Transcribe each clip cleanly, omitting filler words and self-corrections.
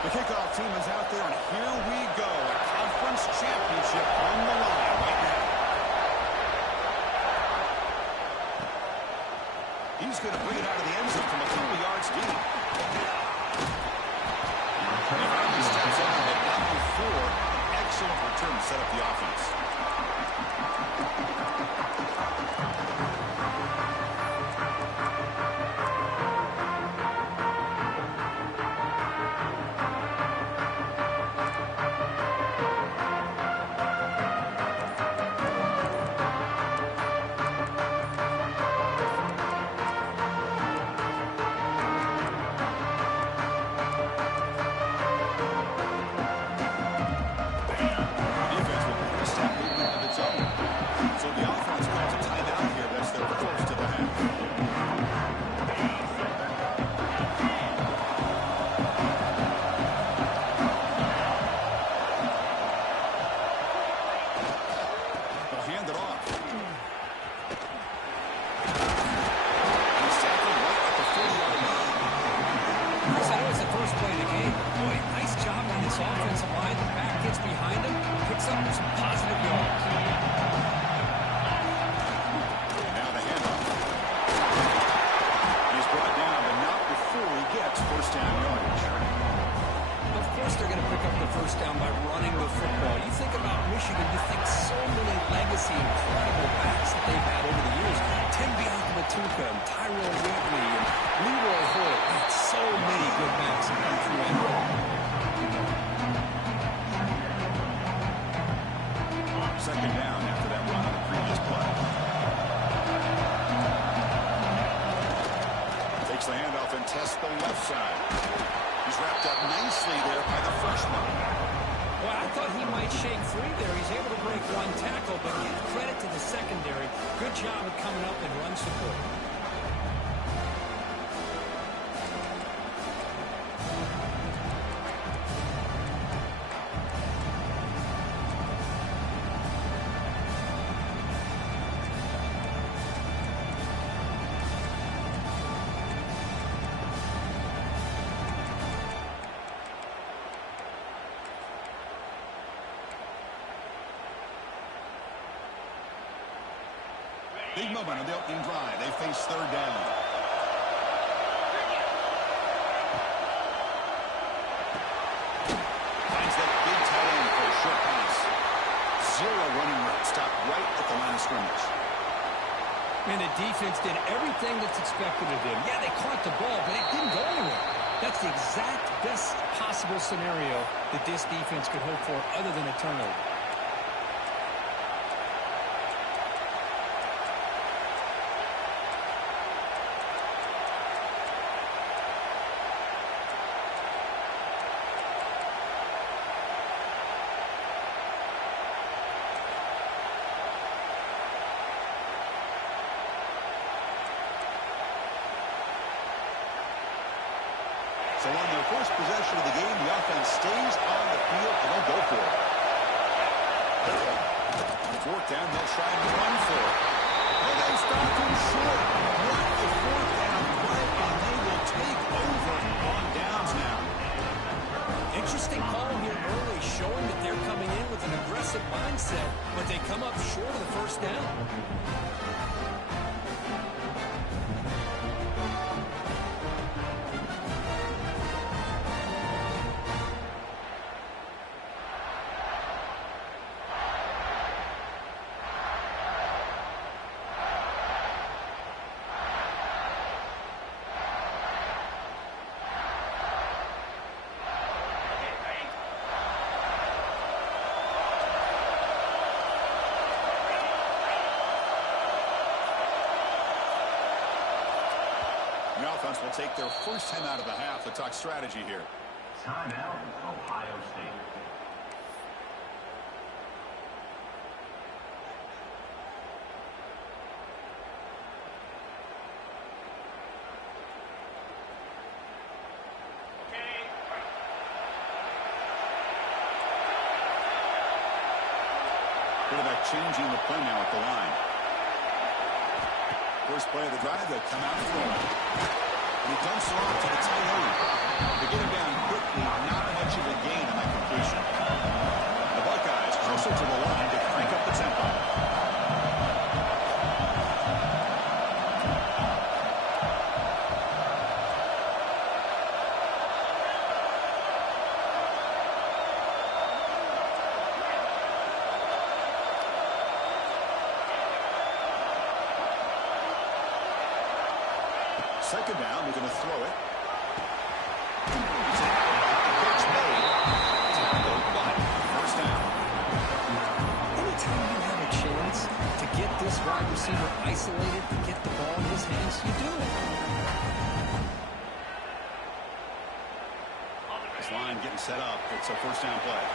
The kickoff team is out there, and here we go. A conference championship on the line right now. He's going to bring it out of the end zone from a couple yards deep. He finally steps up and not before. Excellent return to set up the offense. Second down after that run on the previous play. Takes the handoff and tests the left side. He's wrapped up nicely there by the freshman. Well, I thought he might shake free there. He's able to break one tackle, but give credit to the secondary. Good job of coming up and run support. Big moment on the opening drive. They face third down. Finds that big tight end for a short pass. Zero running route. Stopped right at the line of scrimmage. And the defense did everything that's expected of them. Yeah, they caught the ball, but it didn't go anywhere. That's the exact best possible scenario that this defense could hope for other than a turnover. So on their first possession of the game, the offense stays on the field, and they'll go for it. Fourth down, they'll try and run for it. And they stop him short. What a fourth down play, and they will take over on downs now. Interesting call here early, showing that they're coming in with an aggressive mindset, but they come up short of the first down. The offense will take their first time out of the half to talk strategy here. Timeout, Ohio State. Quarterback changing the play now at the line. First play of the drive, they come out for it. And he dumps it off to the tight end. They get him down quickly, not much of a gain on that completion. The Buckeyes closer to the line to crank up the tempo. Second down, we're going to throw it. Pitch made. Tackled, but first down. Anytime you have a chance to get this wide receiver isolated, to get the ball in his hands, you do it. This line getting set up. It's a first down play.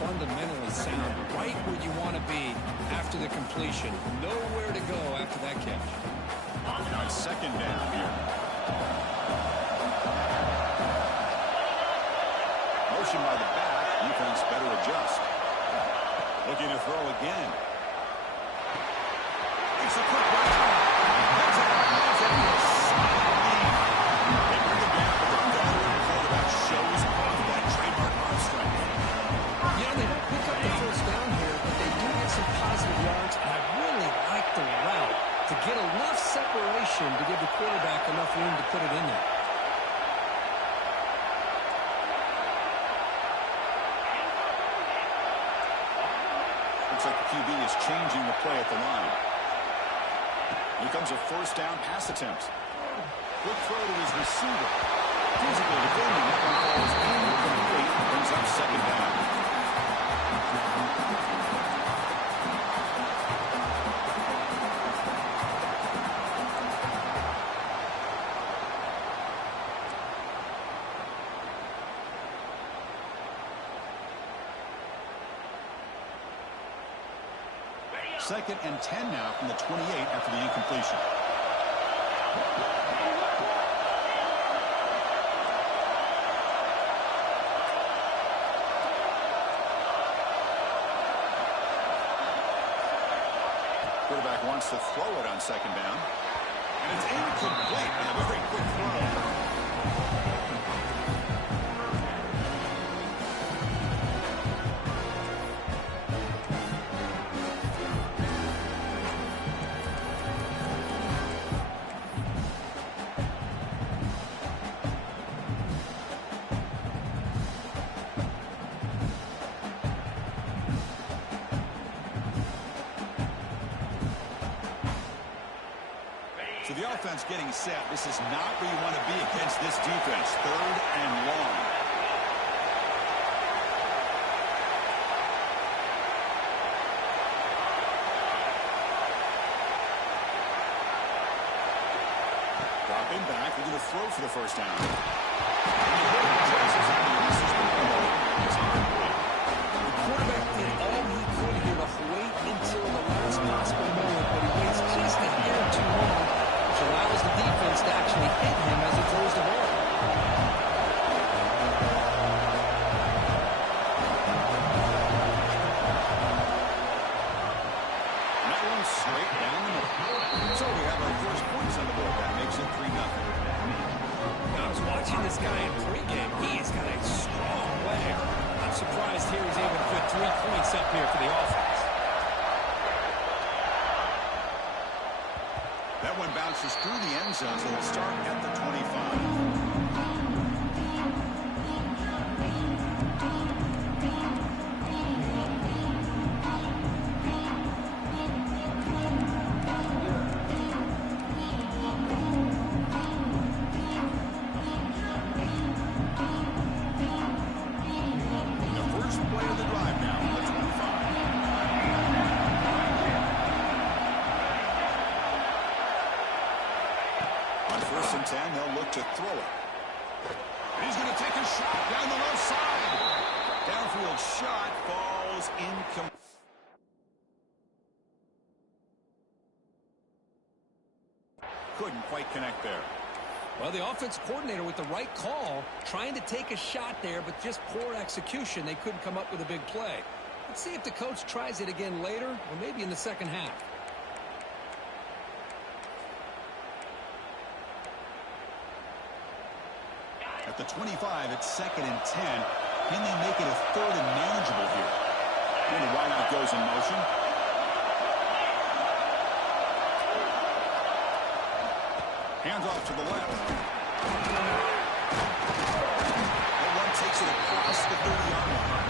Fundamentally sound, right where you want to be after the completion. Nowhere to go after that catch. On second down here. Motion by the back. Defense better adjust. Looking to throw again. It's a quick run. That's it. They bring it down, but the veteran quarterback shows off that trademark arm strength. Yeah, they don't pick up the first down here, but they do get some positive yards, and I really like the route to get enough separation to give the quarterback enough room to put it in there. Looks like the QB is changing the play at the line. Here comes a first down pass attempt. Quick throw to his receiver. Physical defending. That one falls incomplete. Brings up second down. Second and 10 now from the 28 after the incompletion. Quarterback wants to throw it on second down. And it's incomplete. A very quick throw. So the offense getting set. This is not where you want to be against this defense. Third and long. Dropping back. They're going to throw for the first down. The quarterback did all he could here to wait until the last possible moment, but he waits just a hair too long, which allows the defense to actually hit him as he throws the ball. And that one's straight down the middle. So we have our first points on the board. That makes it 3-0. I was watching this guy in pregame. He's got a strong leg. I'm surprised here he's able to put 3 points up here for the offense. That one bounces through the end zone, so it'll start at the 25. First and 10, they'll look to throw it. He's going to take a shot down the left side. Downfield shot falls incomplete. Couldn't quite connect there. Well, the offense coordinator with the right call, trying to take a shot there, but just poor execution. They couldn't come up with a big play. Let's see if the coach tries it again later, or maybe in the second half. At the 25, it's 2nd and 10. Can they make it a 3rd and manageable here? And the wideout goes in motion. Hands off to the left. That one takes it across the 30-yard line.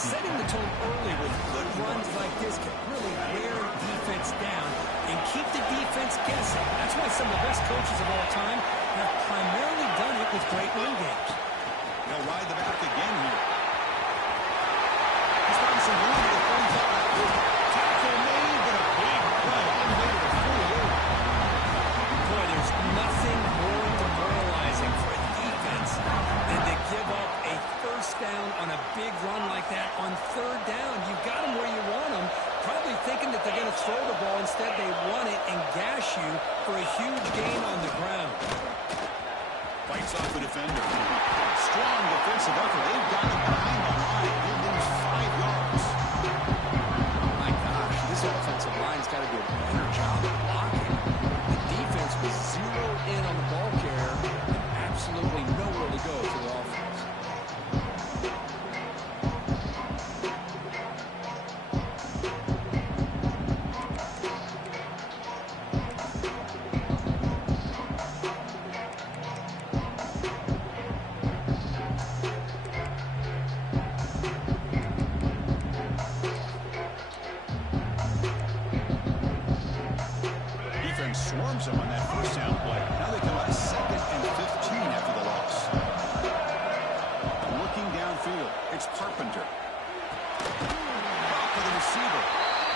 Setting the tone early with good runs like this can really wear defense down and keep the defense guessing. That's why some of the best coaches of all time have primarily done it with great run games. They'll ride the back again here. He's got some room to the 45. Tackle made, but a big play all the way to the 48. Boy, there's nothing more demoralizing for a defense than to give up a first down on a big run like that on 3rd down. You've got them where you want them, probably thinking that they're going to throw the ball. Instead, they run it and gash you for a huge gain on the ground. Fights off the defender. Strong defensive effort. They've got him behind the line. He'll lose 5 yards. My gosh, this offensive line's got to do a better job of blocking. The defense was zeroed in on the ball carrier and absolutely nowhere to go for the offense. Swarms him on that first down play. Now they come up 2nd and 15 after the loss. Looking downfield, it's Carpenter. Ball for the receiver.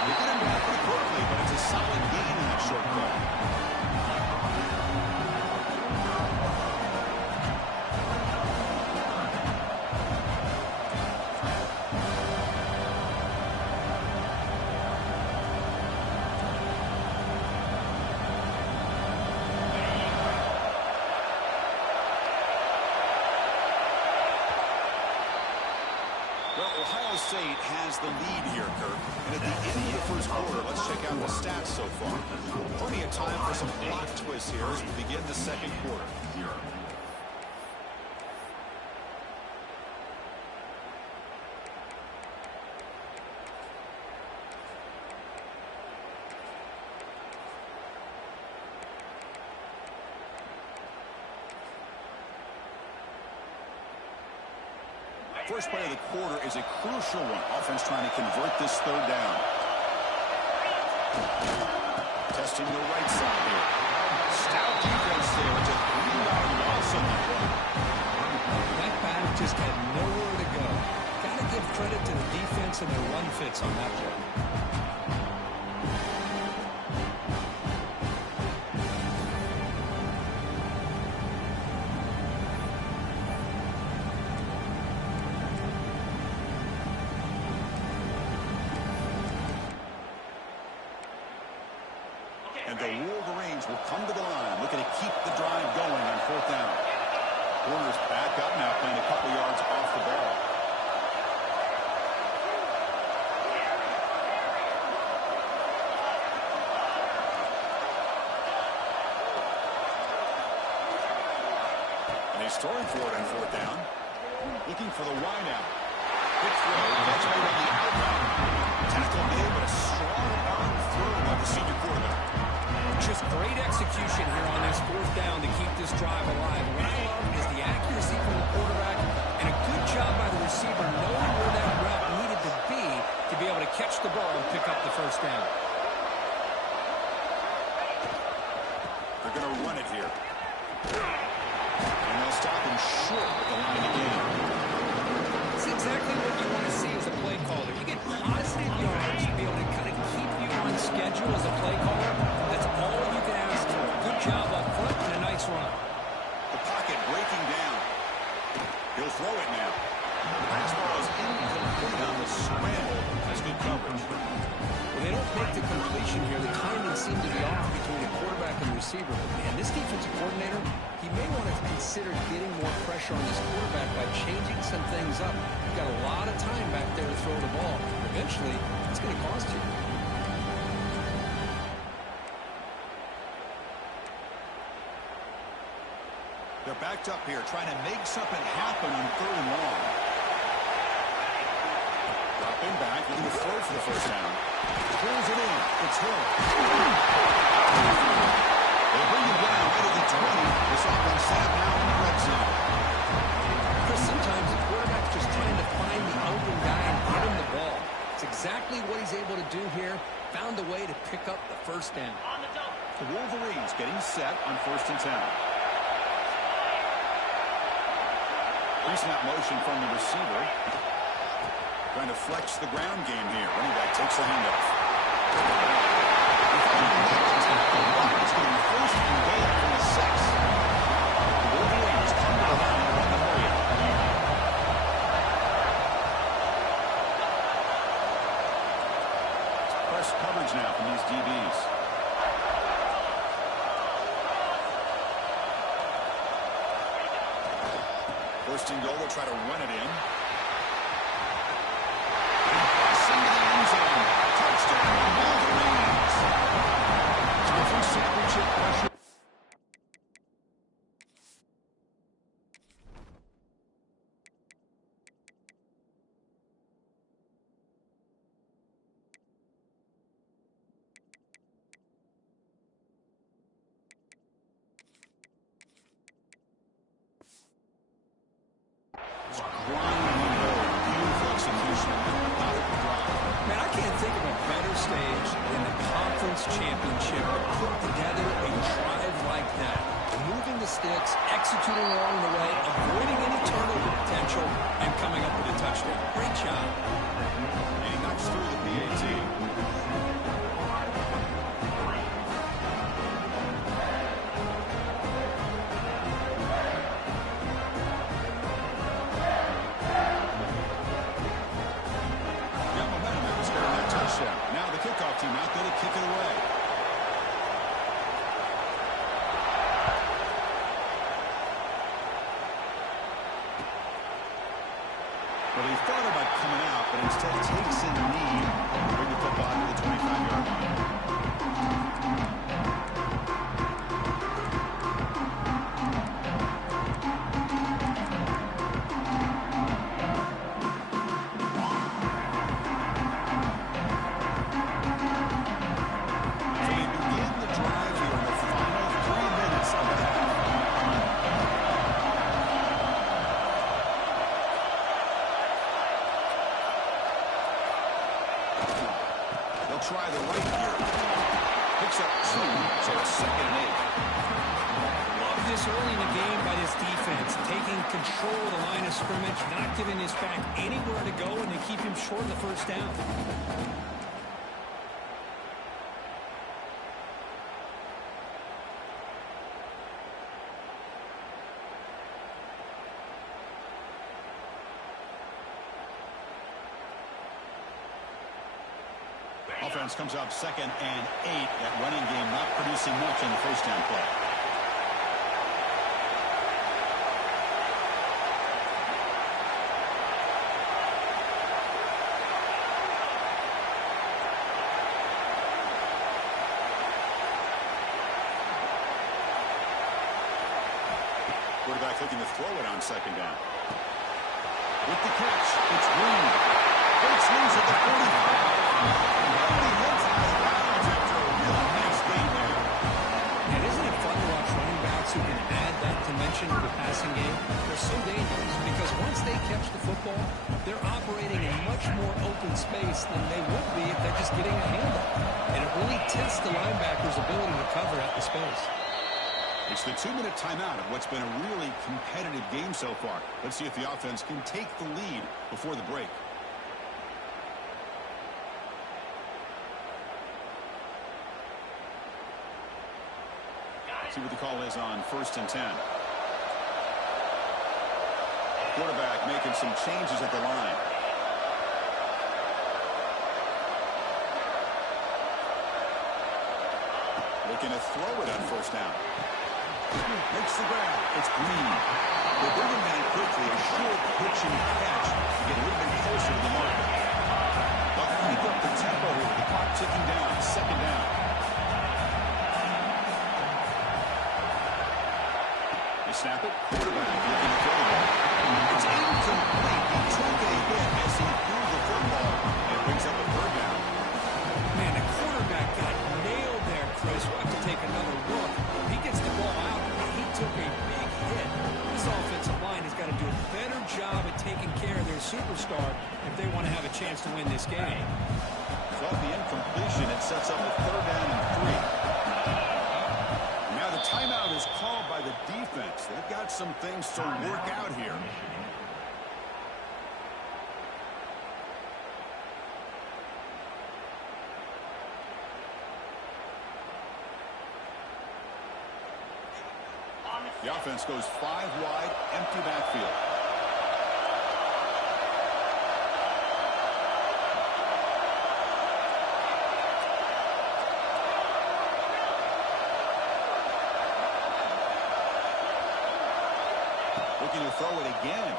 They get him back pretty quickly, but it's a solid gain in that short play. Ohio State has the lead here, Kirk. And at the end of the first quarter, let's check out the stats so far. Plenty of time for some block twists here as we begin the second quarter. First play of the quarter is a crucial one. Offense trying to convert this 3rd down. Testing the right side here. Stout defense there. It's a 3-yard loss on the play. That back just had nowhere to go. Got to give credit to the defense and their run fits on that play. And the Wolverines will come to the line, looking to keep the drive going on 4th down. Warner's back up now, playing a couple yards off the ball. And he's throwing for it on 4th down. Looking for the wideout. Good throw. That's made on the outbound. Tackle made, but a strong arm throw by the senior quarterback. Just great execution here on this 4th down to keep this drive alive. What I love is the accuracy from the quarterback and a good job by the receiver knowing where that route needed to be able to catch the ball and pick up the first down. They're going to run it here. And they'll stop him short at the line again. It's exactly what you want to see as a play caller. You get positive yards to be able to kind of keep you on schedule as a play caller. That's all you can ask for. Good job up front and a nice run. The pocket breaking down. He'll throw it now. The pass ball is incomplete on the scramble. That's good coverage. Well, they don't make the completion here. The timing seemed to be off between the quarterback and the receiver. But, man, this defensive coordinator, he may want to consider getting more pressure on his quarterback by changing some things up. You've got a lot of time back there to throw the ball. Eventually, it's going to cost you. They're backed up here, trying to make something happen on 3rd and long. Dropping back, looking to throw for the first down. Pulls it in. It's Hill. They bring it down right at the 20. This offense set up now in the red zone. Chris, sometimes the quarterback's just trying to find the open guy and get him the ball. It's exactly what he's able to do here. Found a way to pick up the first down. The Wolverines getting set on 1st and 10. Pre-snap motion from the receiver. Trying to flex the ground game here. Running back takes the handoff. It's going to be 1st and goal from the 6. The Wolverines come to the line and run the hurry up. Press coverage now from these DBs. First and goal, they'll try to run it in. Pass into the end zone. Touchdown, Wolverines. Conference championship pressure. Man, I can't think of a better stage than the conference championship to put together a drive like that. Moving the sticks, executing along the way, avoiding any turnover potential, and coming up with a touchdown. Great job. And he knocks through the BIG10. Now the kickoff team out there to kick it away. Well, he thought about coming out, but instead takes in the knee and bring the football to the 25-yard line. Try the right here. Picks up 2, so it's 2nd and 8. Love this early in the game by this defense, taking control of the line of scrimmage, not giving his back anywhere to go, and they keep him short of the first down. Offense comes up 2nd and 8. That running game not producing much on the first down play. Quarterback looking to throw it on 2nd down. With the catch, it's Green. Breaks loose at the 45. And isn't it fun to watch running backs who can add that dimension to the passing game? They're so dangerous because once they catch the football, they're operating in much more open space than they would be if they're just getting a handle. And it really tests the linebacker's ability to cover at the space. It's the 2-minute timeout of what's been a really competitive game so far. Let's see if the offense can take the lead before the break. See what the call is on 1st and 10. Quarterback making some changes at the line. Looking to throw it on first down. Makes the grab. It's Green. They bring him down quickly. A short pitch and catch to get a little bit closer to the marker. They'll crank up the tempo here with the clock ticking down. Second down. They snap it. Quarterback looking to throw the ball. It's incomplete. He took a hit as he threw the football and brings up a third down. Man, the quarterback got nailed there, Chris. We'll have to take another look. He gets the ball out, and he took a big hit. This offensive line has got to do a better job at taking care of their superstar if they want to have a chance to win this game. From the incompletion, it sets up a third down and 3. Now the timeout is called by the defense. They've got some things to work out here. The offense goes 5 wide, empty backfield. Looking to throw it again.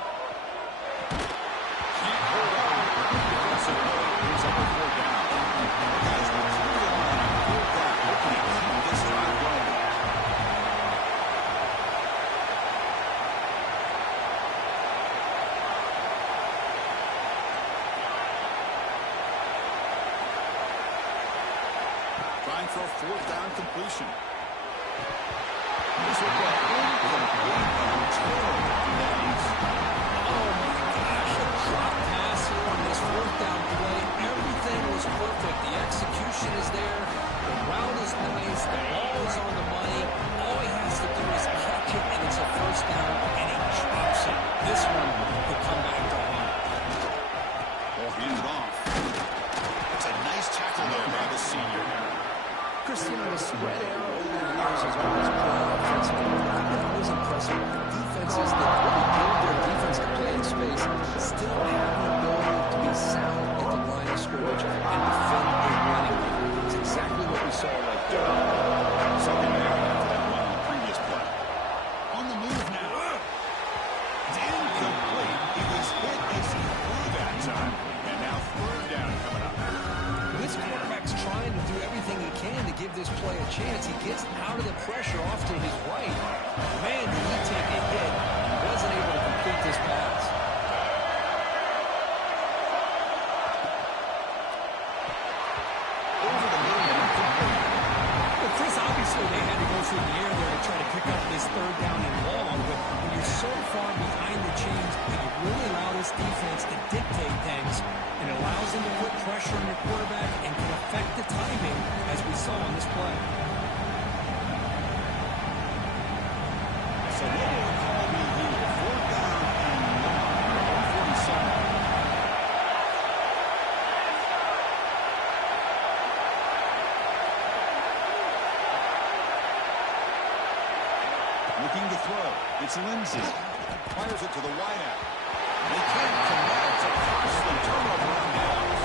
Can't hold on. Defensive play brings up a fourth down. The guys will keep it on and hold that. Looking to keep this drive going. Trying for a fourth down completion. This will go incomplete and terrible downs. Oh, my gosh, a drop pass here on this fourth down play. Everything was perfect. The execution is there. The route is nice. The ball is on the money. All he has to do is catch it, and it's a first down, and he drops it. This one could come back to him. Oh, hands it off. It's a nice tackle there by the senior. Chris, you know, the spread arrow over the years has always played offensively. I've been always impressed with the defenses that really build their defense to play in space, still have the ability to be sound at the line of scrimmage and defend a winning game. It's exactly what we saw right there. Second down after that one on the previous play. On the move now. It's incomplete. He was hit as he threw that time. And now third down coming up. This quarterback's trying to do everything he can to give this play a chance. He gets out of the pressure off to his right. Man, did he take a hit and wasn't able to complete this pass. Over the middle and incomplete. Well, Chris, obviously they had to go through the air there to try to pick up this third down and long, but when you're so far behind the chains, you really allow this defense to dictate things, and it allows them to put pressure on your quarterback and can affect the timing, as we saw on this play. So what will the call be here? Fourth down and 147. Looking to throw. It's Lindsey. Fires it to the wideout. They can't connect. A costly turnover on downs.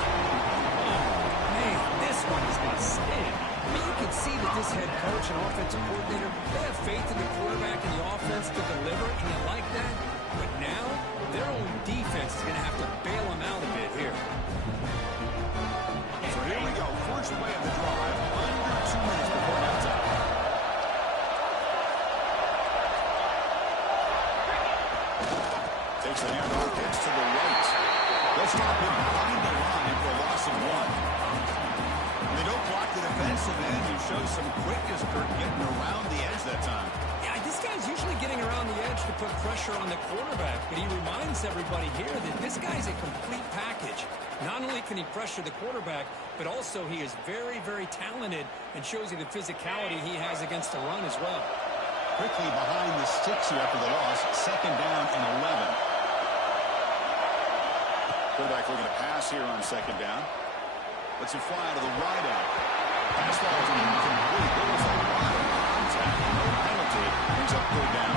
Man, this one is going to sting. I mean, you can see that this head coach and offensive coordinator, they have faith in the quarterback and the offense to deliver, and you like that. But now, their own defense is going to have to bail them out a bit here. So here we go. First play of the drive. Under 2 minutes before halftime. Takes the handoff, gets to the right. They'll stop him behind the line for a loss of 1. When they don't block the defensive end, he shows some quickness, Kurt, getting around the edge that time. Yeah, this guy's usually getting around the edge to put pressure on the quarterback, but he reminds everybody here that this guy's a complete package. Not only can he pressure the quarterback, but also he is very, very talented and shows you the physicality he has against the run as well. Quickly behind the sticks here after the loss. Second down and 11. Quarterback looking to pass here on second down. Lets it fly to the wideout. Pass ball is incomplete. There was a lot of contact. No penalty. Brings up third down.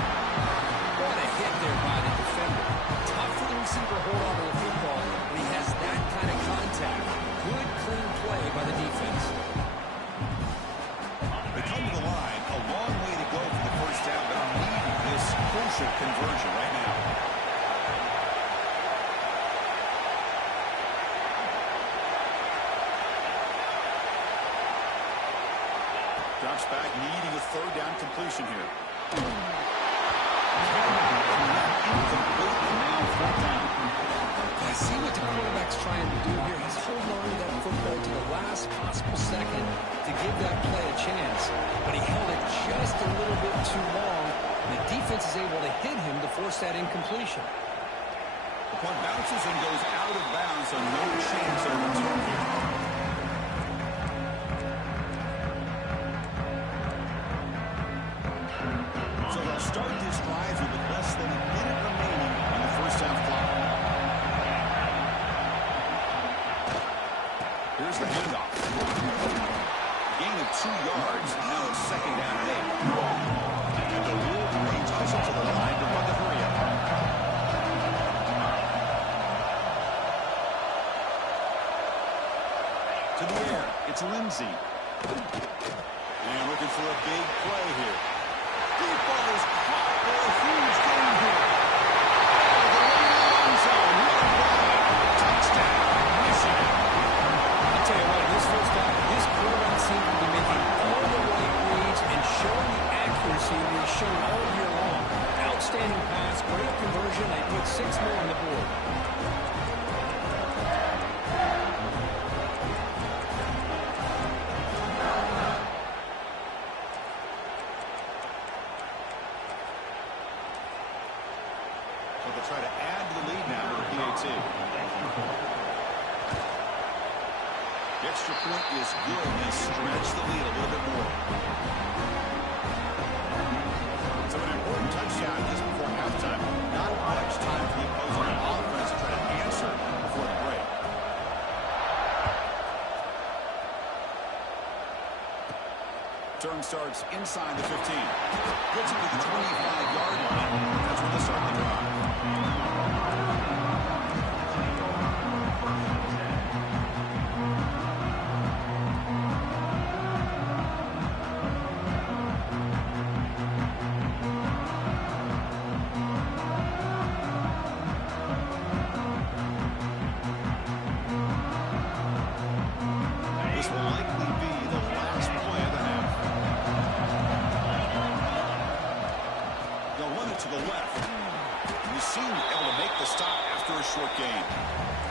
What a hit there by the defender. Tough for the receiver to hold on to the football, but he has that kind of contact. Good, clean play by the defense. They come crucial conversion right now. Drops back, needing a third down completion here. Incomplete, and now fourth down. I see what the quarterback's trying to do here. He's holding on to that football to the last possible second to give that play a chance. But he held it just a little bit too long. The defense is able to hit him to force that incompletion. The punt bounces and goes out of bounds, so no chance of a return here. So they'll start this drive with less than a minute remaining on the first half clock. Here's the handoff. Gain of 2 yards. Now it's second down and 8. And the rule takes it to the line to run the hurry up. To the air. It's Lindsey. And looking for a big play here. Deep ball is caught for a huge gain here. The end zone. Touchdown, Michigan. I'll tell you what, this first half, this quarterback seems to be making all the right reads and showing the accuracy that he's shown all year long. Outstanding pass, great conversion. They put 6 more on the board. So they'll try to add to the lead now to the BIG10. The extra point is good. They stretch the lead a little bit more. So an important touchdown just before halftime. Not much time for the opposing offense to try to answer before the break. Turn starts inside the 15. Gets it to the 25-yard line. That's where they start the drive. This will likely be the last play of the half. They'll run it to the left. We seem able to make the stop after a short game.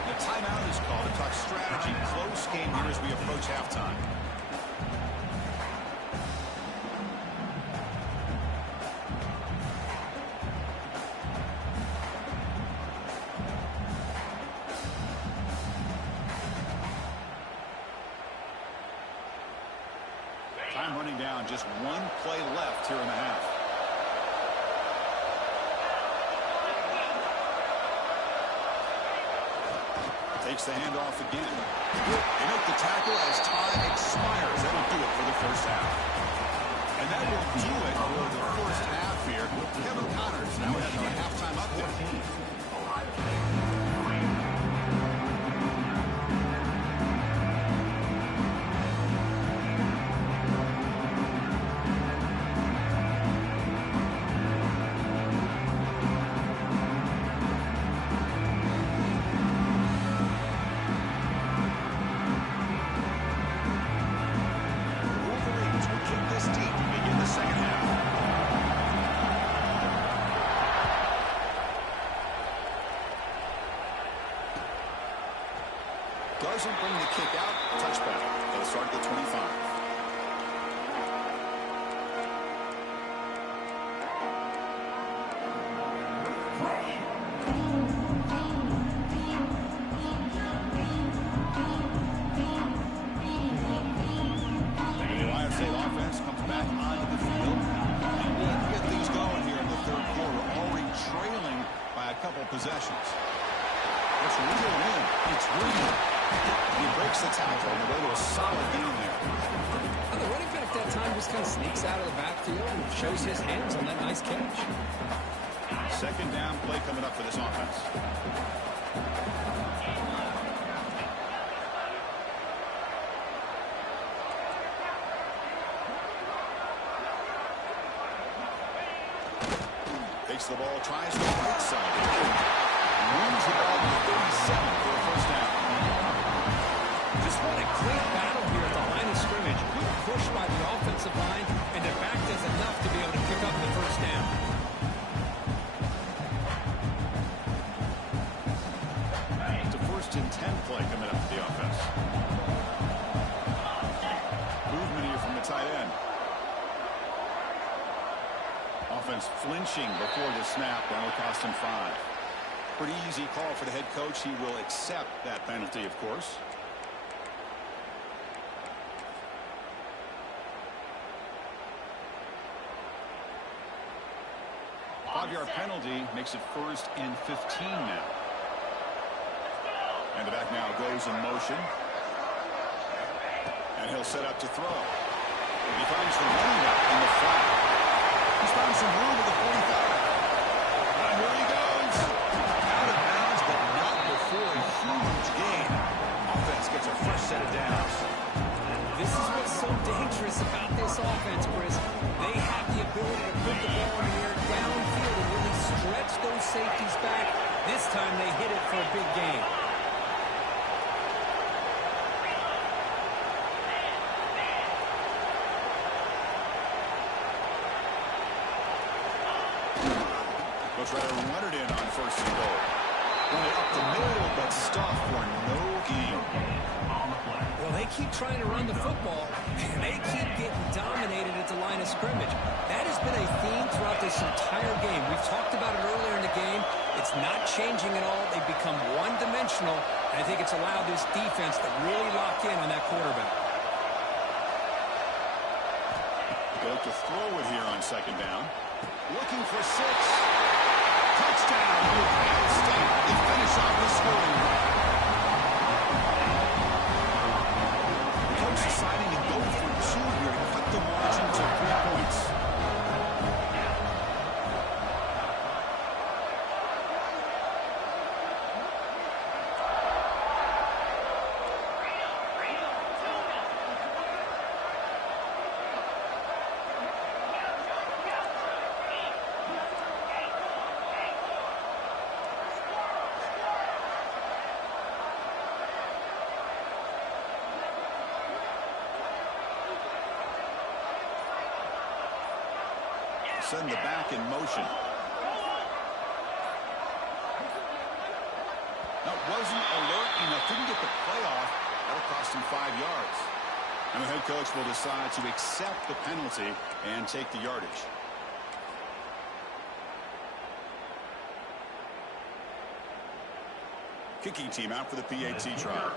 The timeout is called to talk strategy. Close game here as we approach halftime. Time running down, just 1 play left here in the half. Takes the handoff again. They make the tackle as time expires. That'll do it for the first half. And that will do it for the first half here. Kevin Connors now having a halftime update. Wolverines will kick this deep to begin the second half. Doesn't bring the kick out. Touchback. They'll start at the 25. The Ohio State offense comes back onto the field. And we'll get things going here in the third quarter, already trailing by a couple possessions. It's real in. It's real. He breaks the tackle on the way to a solid gain there. And the running back that time just kind of sneaks out of the backfield and shows his hands on that nice catch. Second down play coming up for this offense. Takes the ball, tries the right side. Moves the ball to the 37 for a first down. Just what a great battle here at the line of scrimmage. Good push by the offensive line, and the back does enough to be able to pick up the first down. It's a 1st and 10 play coming up for the offense. Movement here from the tight end. Offense flinching before the snap. That'll cost him 5. Pretty easy call for the head coach. He will accept that penalty, of course. Five-yard penalty makes it 1st and 15 now. And the back now goes in motion. And he'll set up to throw. He finds the running back in the flat. He's found some room at the 45. And here he goes. Out of bounds, but not before a huge gain. Offense gets a fresh set of downs. This is what's so dangerous about this offense, Chris. They have the ability to put the ball in the air downfield and really stretch those safeties back. This time they hit it for a big gain. They'll try to run it in on 1st and goal. Run it up the middle, but stop for no gain. Well, they keep trying to run the football, and they keep getting dominated at the line of scrimmage. That has been a theme throughout this entire game. We've talked about it earlier in the game. It's not changing at all. They've become one-dimensional, and I think it's allowed this defense to really lock in on that quarterback. They look to throw it here on 2nd down. Looking for 6. Touchdown, Ohio State. They finish off the scoring drive. The coach deciding to go for 2 here to cut the margin to 3 points. Send the back in motion. That wasn't alert enough. Didn't get the play off. That'll cost him 5 yards. And the head coach will decide to accept the penalty and take the yardage. Kicking team out for the PAT try.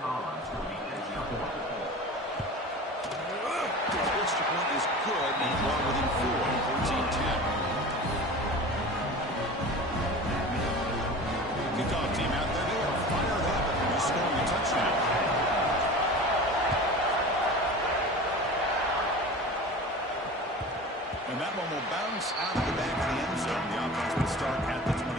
The extra point is good and brought within 4, 14-10. Kickoff team out there. They are fired up and scoring a touchdown. And that one will bounce out of the back of the end zone. The offense will start at the 25.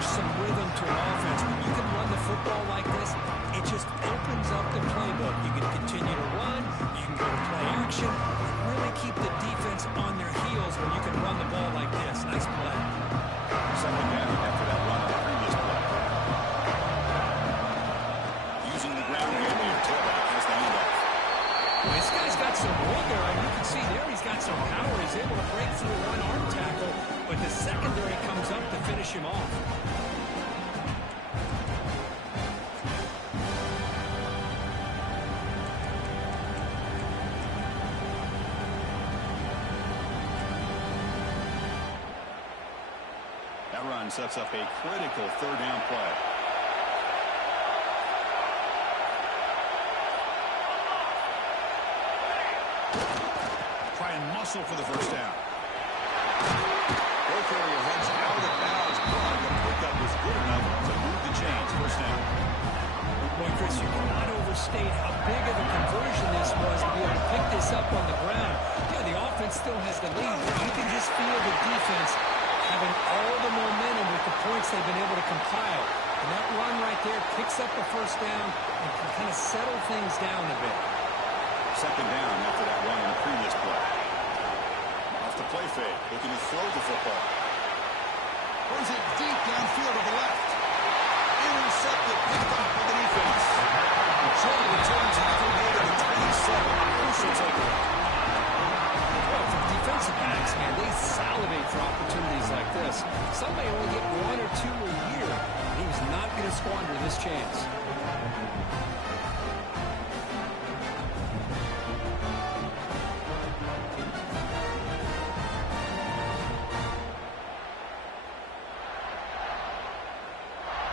Some rhythm to an offense. When you can run the football like this, it just opens up the playbook. You can continue to run, you can go to play action, really keep the defense on their heels when you can run the ball like this. Nice play. Second down after that run on the previous play. Using the ground game, your tailback has the handoff. Well, this guy's got some room there. You can see there he's got some power. He's able to break through one arm tackle, but the secondary comes up to finish him off. That run sets up a critical 3rd down play. Try and muscle for the first down. Ball carrier heads out of bounds, but the pickup was good enough to move the chains. first down. Boy, Chris, you cannot overstate how big of a conversion this was to be able to pick this up on the ground. Yeah, the offense still has the lead, but you can just feel the defense having all the momentum with the points they've been able to compile. And that run right there picks up a first down and can kind of settle things down a bit. Second down after that run in the previous play. Off the play fake, looking to throw the football. Throws it deep downfield to the left. Intercepted, picked up by the defense. Jordan returns halfway to the 27. Crucial takeaway. Well, for defensive backs, man, they salivate for opportunities like this. Some may only get one or two a year. He was not going to squander this chance.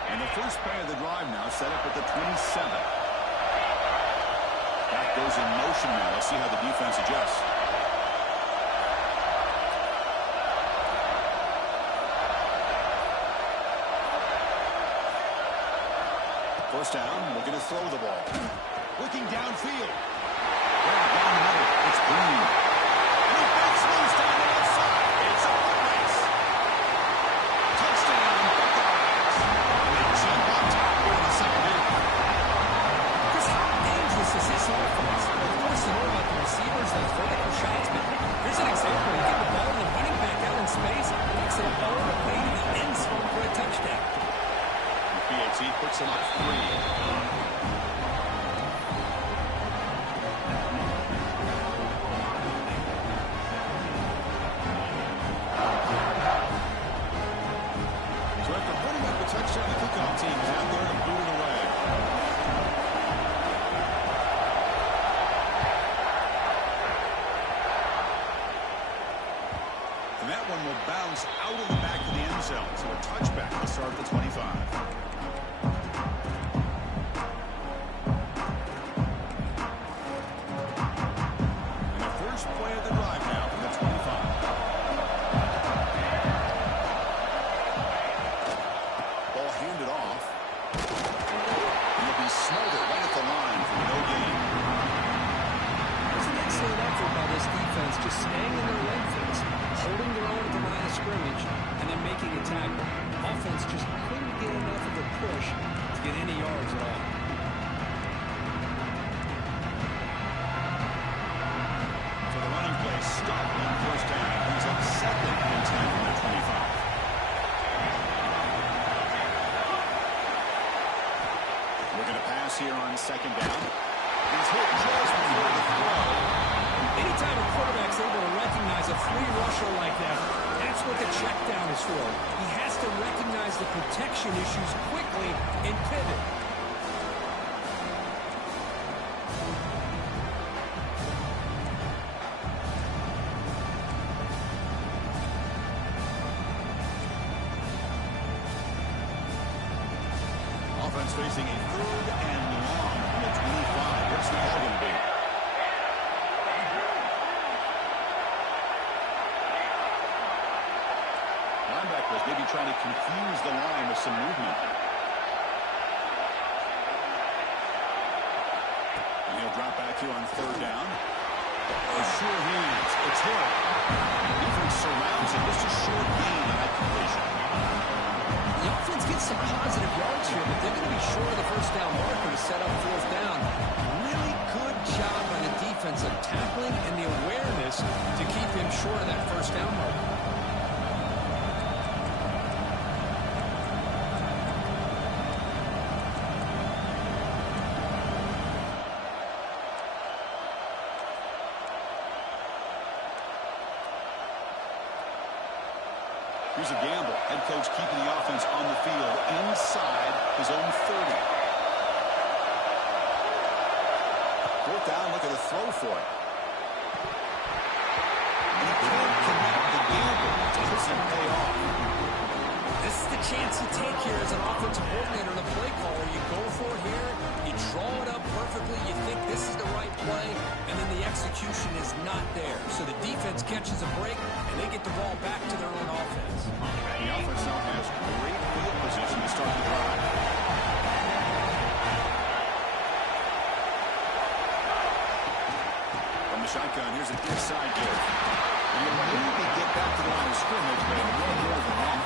And the first play of the drive now set up at the 27. That goes in motion now. Let's see how the defense adjusts. First down, looking to throw the ball. Looking downfield. Yeah, down the middle. It's Green. And he breaks loose down the left side. It's a foot race. Touchdown, Buckeyes. They jump on top here in the second half. Chris, how dangerous is this offense? Of course, you know about the receivers, those vertical shots, but here's an example. You get the ball and the running back out in space, takes it all the way to the end zone for a touchdown. BIG puts him up 3. So after putting up a touchdown, the kickoff team is out there to boot it away. And that one will bounce out of the back of the end zone. So a touchback to start at the 25. Just staying in their lane fence, holding their own at the line of scrimmage, and then making a tackle. Offense just couldn't get enough of a push to get any yards at all. So the running play stopped on first down. Brings up 2nd and 10 from the 25. We're going to pass here on second down. He's hit just before the throw. Anytime a quarterback's able to recognize a free rusher like that, that's what the check down is for. He has to recognize the protection issues quickly and pivot. Offense facing a 3rd and long from the 25. What's the ball going to be? Linebackers maybe trying to confuse the line with some movement. And he'll drop back here on 3rd down. Oh, sure hands. It's Hill. Defense surrounds him. Just a short gain on that completion. The offense gets some positive yards here, but they're going to be short of the first down marker to set up 4th down. Really good job by the defense of tackling and the awareness to keep him short of that first down marker. Here's a gamble. Head coach keeping the offense on the field inside his own 30. 4th down, look at the throw for it. And he can't connect the gamble. Doesn't pay off. This is the chance you take here as an offensive coordinator and a play caller. You go for it here, you draw it up perfectly, you think this is the right play, and then the execution is not there. So the defense catches a break, and they get the ball back to their own offense. The offense now has great field position to start the drive. the shotgun. Here's an inside give. And you'll maybe get back to the line of scrimmage, but no more than that.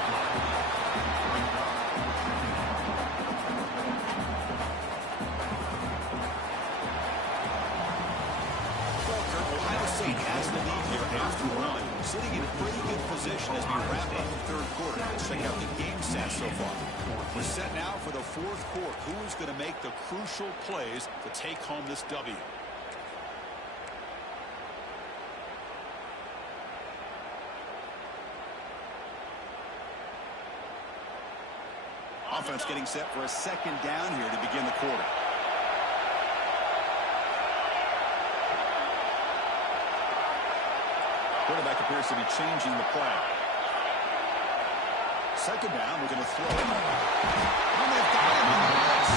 Ohio State has the lead here after one, sitting in pretty good position as we wrap up the third quarter. Let's check out the game stats so far. We're set now for the fourth quarter. Who is going to make the crucial plays to take home this W? Offense getting set for a second down here to begin the quarter. Quarterback appears to be changing the play. Second down, we're going to throw it. And they've got him on the blitz.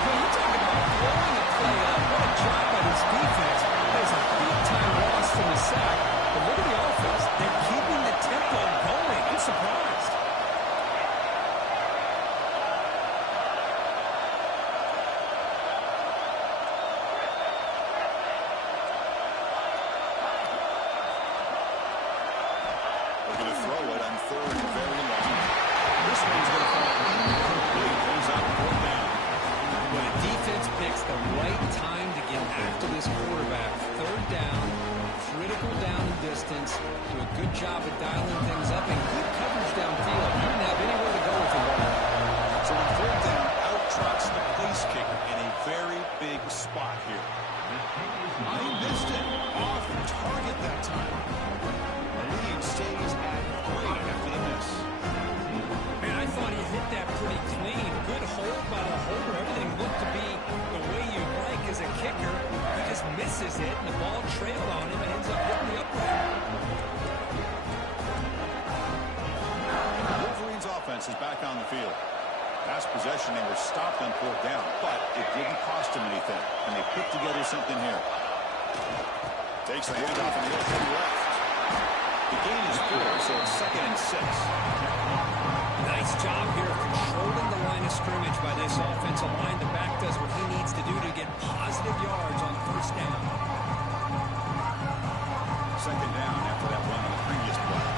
Well, you talk about blowing a play up. What a job by this defense. There's a big-time loss from the sack. But look at the offense. They're keeping the tempo going. I'm surprised. Job of dialing things up and good coverage downfield. He didn't have anywhere to go with the ball. So on third down, out trots the place kicker in a very big spot here. I missed it. Off target that time. The lead stays at 3 after the miss. Man, I thought he hit that pretty clean. Good hold by the holder. Everything looked to be the way you'd like as a kicker. He just misses it, and the ball trailed on him and ends up hitting the upright. Offense is back on the field. Last possession, they were stopped on fourth down, but it didn't cost them anything, and they put together something here. Takes the handoff and he'll head left. The gain is 4, so it's 2nd and 6. Nice job here of controlling the line of scrimmage by this offensive line. The back does what he needs to do to get positive yards on first down. Second down after that run on the previous play.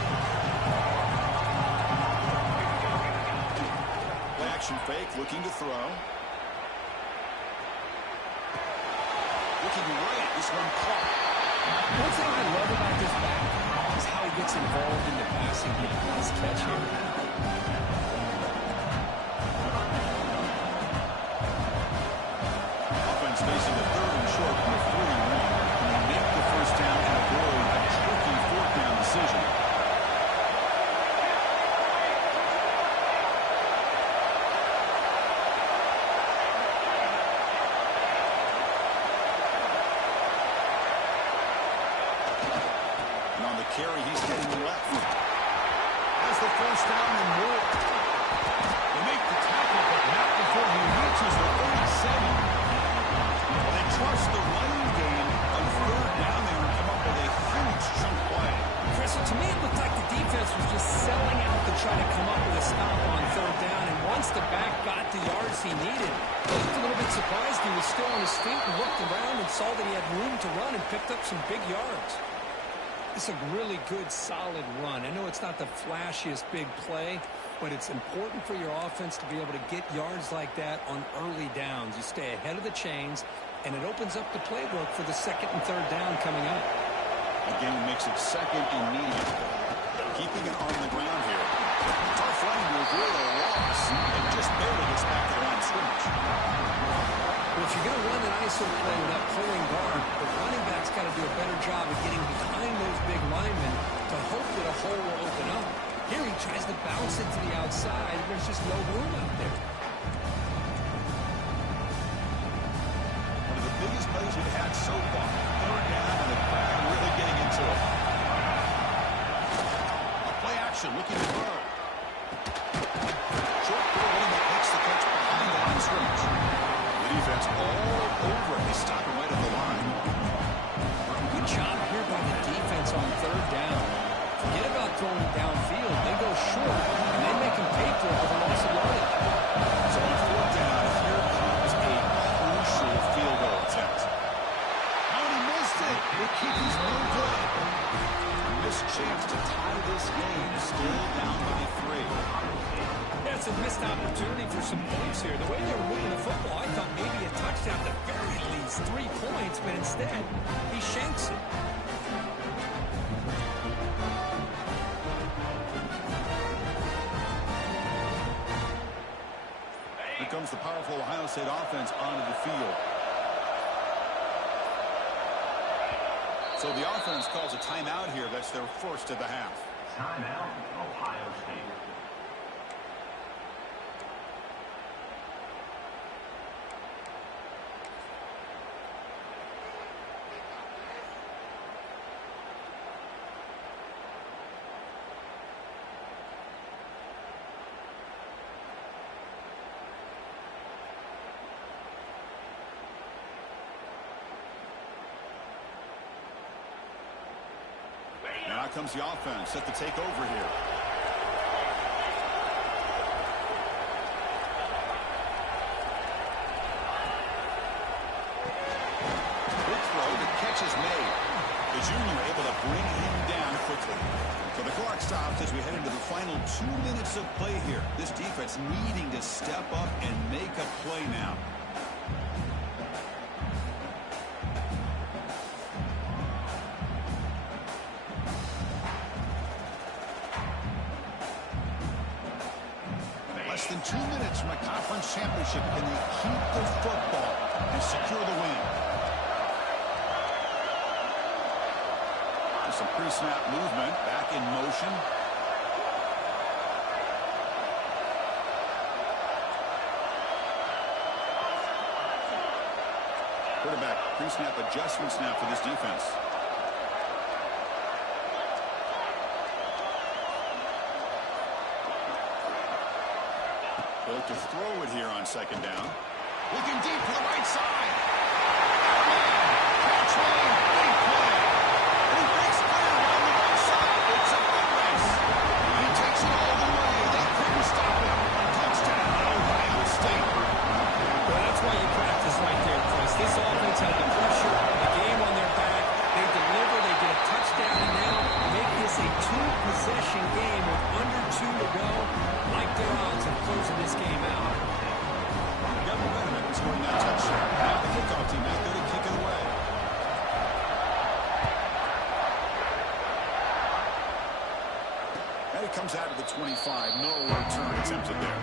Action fake, looking to throw. Looking right, this one caught. One thing I love about this back is how he gets involved in the passing game. Nice catch here. Offense facing a 3rd and short from the 41. And they make the first down and avoid a tricky 4th down decision. Carry, he's heading left. That's the first down and more. They make the tackle, but not before he reaches the 37. Well, they trust the running game on third down. They would come up with a huge chunk play. Chris, to me, it looked like the defense was just selling out to try to come up with a stop on third down. And once the back got the yards he needed, he looked a little bit surprised. He was still on his feet and looked around and saw that he had room to run and picked up some big yards. It's a really good, solid run. I know it's not the flashiest big play, but it's important for your offense to be able to get yards like that on early downs. You stay ahead of the chains, and it opens up the playbook for the 2nd and 3rd down coming up. Again, makes it 2nd and medium. Keeping it on the ground here. Tough running to avoid a loss, and just barely gets back to the line of scrimmage. Well, if you're going to run an ISO play with that pulling guard, the running back's got to do a better job of getting behind those big linemen to hope that a hole will open up. Here he tries to bounce it to the outside, and there's just no room out there. One of the biggest plays we've had so far. Third down, and the crowd really getting into it. A play action, looking to throw. Short throw, running back makes the catch behind the line of scrimmage. Defense all over it. They stop him right at the line. Good job here by the defense on third down. Forget about throwing downfield. They go short, and they make them pay for it with a loss of yardage. So on fourth down, here comes a crucial field goal attempt. How he missed it. It chance to tie this game, still down by 3. That's a missed opportunity for some points here. The way they were moving the football, I thought maybe a touchdown, at the very least 3 points, but instead, he shanks it. Here comes the powerful Ohio State offense onto the field. So the offense calls a timeout here. That's their first of the half. Timeout, Ohio State. Now comes the offense set to take over here. Good throw. The catch is made. The junior able to bring him down quickly. So the clock stops as we head into the final 2 minutes of play here. This defense needing to step up and make a play now. Less than 2 minutes from a conference championship. Can they keep the football and secure the win? There's some pre-snap movement. Back in motion. Quarterback pre-snap adjustments now for this defense. Built to throw it here on second down. Looking deep to the right side. Catch made. Big play. And he breaks clear on the right side. It's a foot race. He takes it all the way. They couldn't stop it. Touchdown, Ohio State. Well, that's why you practice right there, Chris. This offense had the pressure, the game on their back. They deliver, they get a touchdown, and now make this a 2-possession game with under 2 to go. Like their odds of closing this game out. Got momentum after scoring that touchdown. Now the kickoff team out there to kick it away. And it comes out of the 25. No return attempted there.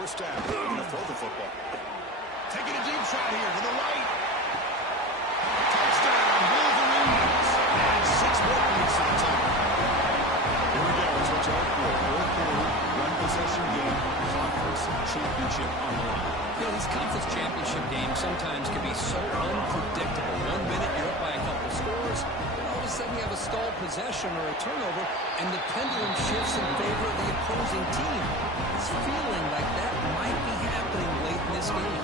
First down, going to throw the football. Taking a deep shot here to the right. Touchdown, Wolverines. And 6 more points to the top. Here we go. It's what's our fourth quarter, one possession game, conference championship on the line. You know, these conference championship games sometimes can be so unpredictable. 1 minute you're up by a couple scores, and all of a sudden you have a stalled possession or a turnover, and the pendulum shifts in favor of the opposing team. It's feeling like that might be happening late in this game.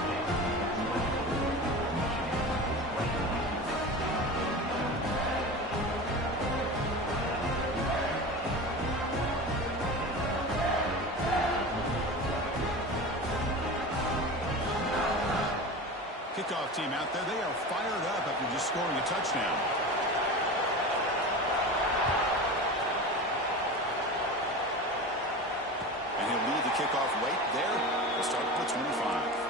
Kickoff team out there, they are fired up after just scoring a touchdown. And he'll lead the kickoff right there. We'll start with 25.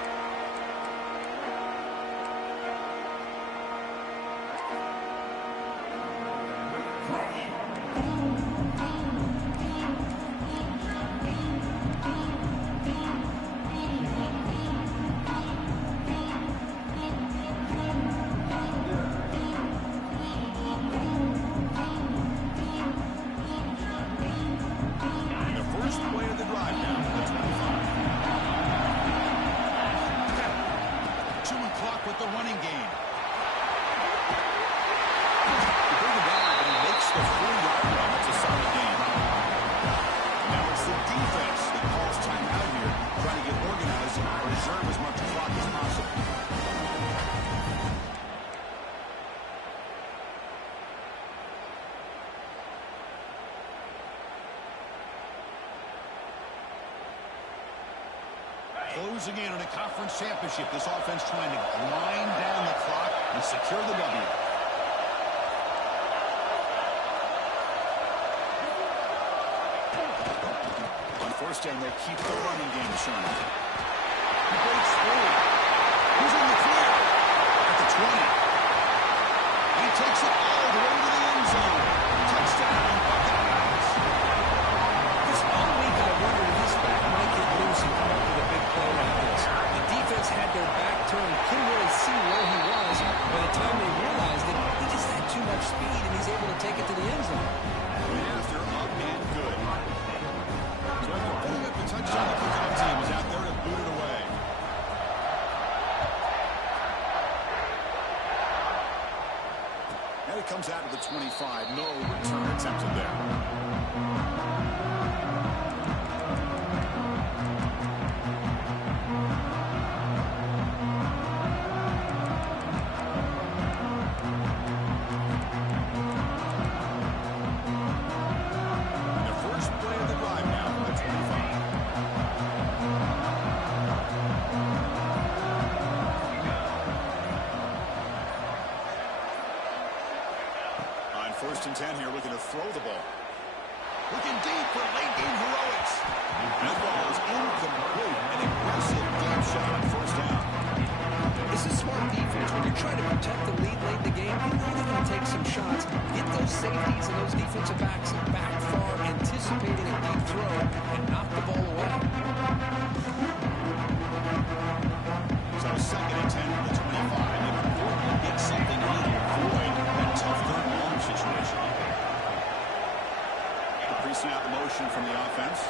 closing in on a conference championship. This offense trying to grind down the clock and secure the W. On first down, they'll keep the running game showing. He breaks through. He's in the clear at the 20. He takes it all the way to the end zone. Touchdown, Buckeyes. This all week I wondered if this back might get loose and come up with a big play like this. The defense had their back turned, couldn't really see where he was. By the time they realized it, he just had too much speed, and he's able to take it to the end zone. After up and good. So after putting up the touchdown, the kickoff team is out there to boot it away. And it comes out to the 25. No return attempted there. First and 10 here, looking to throw the ball. Looking deep for late-game heroics. That ball is incomplete. An aggressive deep shot on first down. This is smart defense. When you're trying to protect the lead late in the game, you know they're going to take some shots. Get those safeties and those defensive backs back far, anticipating a deep throw, and knock the ball away. So second and 10 from the 25. Important to get something on to avoid that tough third and long situation. The pre-snap motion from the offense.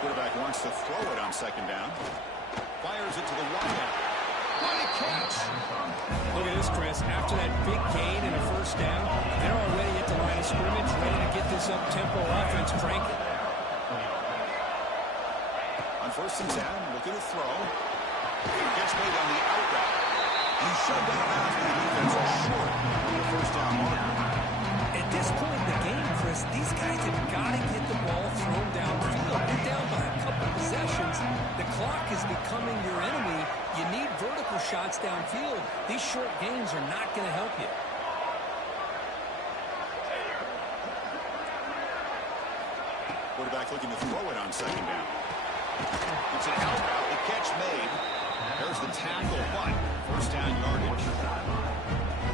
Quarterback wants to throw it on second down. Fires it to the wideout. What a catch! Look at this, Chris. After that big gain and a first down, they're already at the line of scrimmage, ready to get this up-tempo offense cranking. On first and 10, looking to throw. Gets made on the out route. He's shoved out of bounds by the defense short on the first down marker. At this point in the game, Chris, these guys have got to get the ball thrown downfield. They're down by a couple possessions. The clock is becoming your enemy. You need vertical shots downfield. These short gains are not going to help you. Quarterback looking to throw it on second down. It's an out route. The catch made. There's the tackle, but first down yardage.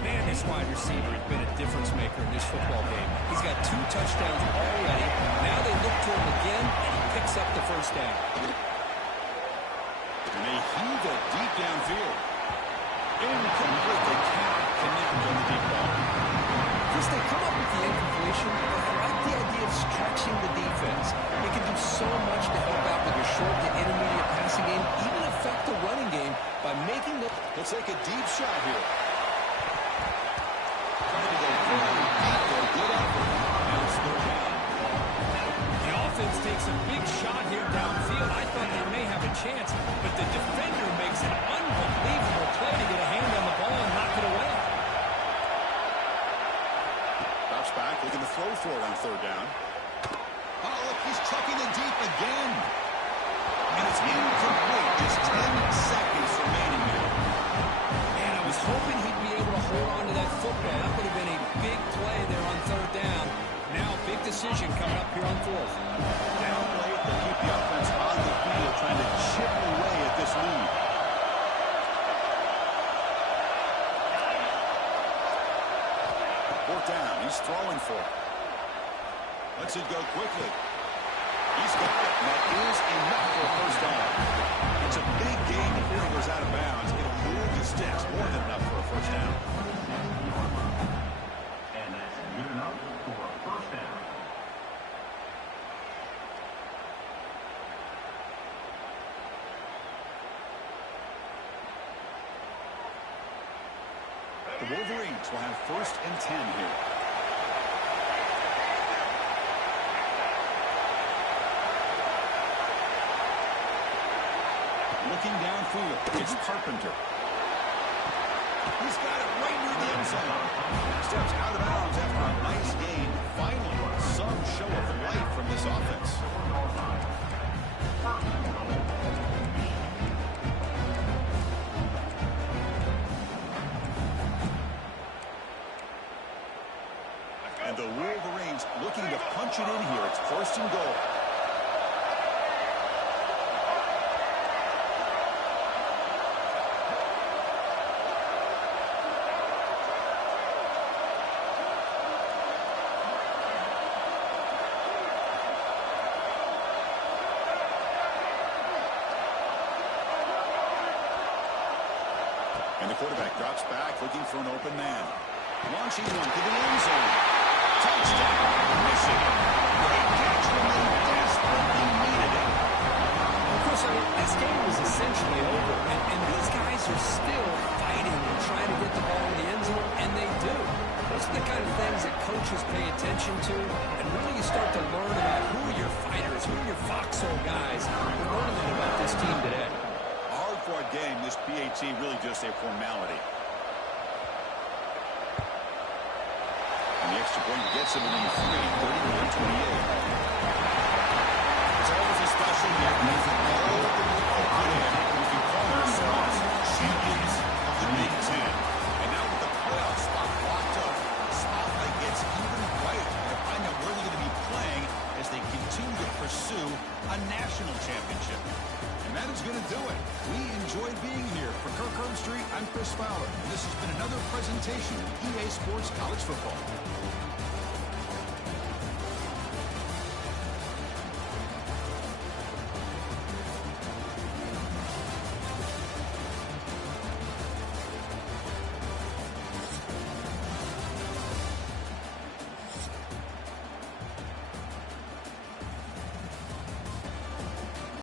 Man, this wide receiver has been a difference maker in this football game. He's got 2 touchdowns already. Now they look to him again, and he picks up the first down. And they heave it deep downfield. Incomplete. They cannot connect on the deep ball. Chris, they come up with the incompletion, but I like the idea of stretching the defense. It can do so much to help out with your short to intermediate passing game, even affect the running game by making the... Let's take a deep shot here. Trying to go very deep there. Good effort. And it's still down. The offense takes a big shot here downfield. I thought they may have a chance, but the defender makes an unbelievable play to get a hand on the ball and knock it away. Drops back, looking to throw for it on third down. Oh, look, he's chucking it deep again. And it's incomplete. Just 10 seconds remaining here. Man, I was hoping he'd be able to hold on to that football. That would have been a big play there on third down. Now, big decision coming up here on fourth. Down late, they keep the offense on the field, trying to chip away at this lead. Fourth down, he's throwing for it. Lets it go quickly. He's got it, and that is enough for a first down. It's a big gain before he goes out of bounds. It'll move the sticks, more than enough for a first down. And that's good enough for a first down. The Wolverines will have first and 10 here. Looking downfield, it's Carpenter. He's got it right near the end zone. Steps out of bounds after a nice gain. Finally, some show of life from this offense. And the Wolverines looking to punch it in here. It's 1st and goal. And the quarterback drops back, looking for an open man. Launching one to the end zone. Touchdown, Michigan. Great catch when they desperately needed it. Of course, this game was essentially over, and these guys are still fighting and trying to get the ball in the end zone, and they do. Those are the kind of things that coaches pay attention to, and really you start to learn about who are your fighters, who are your foxhole guys. We're learning that about this team today. For a game, this BIG really just a formality. And the extra point gets him within 3, 31-28. It's always a special game when there's a goal put in. You can call yourselves champions of the Big Ten. And now with the playoff spot locked up, the spotlight gets even brighter to find out where they're going to be playing as they continue to pursue a national championship. And that is going to do it. We enjoyed being here. For Kirk Herbstreit, I'm Chris Fowler. And this has been another presentation of EA Sports College Football.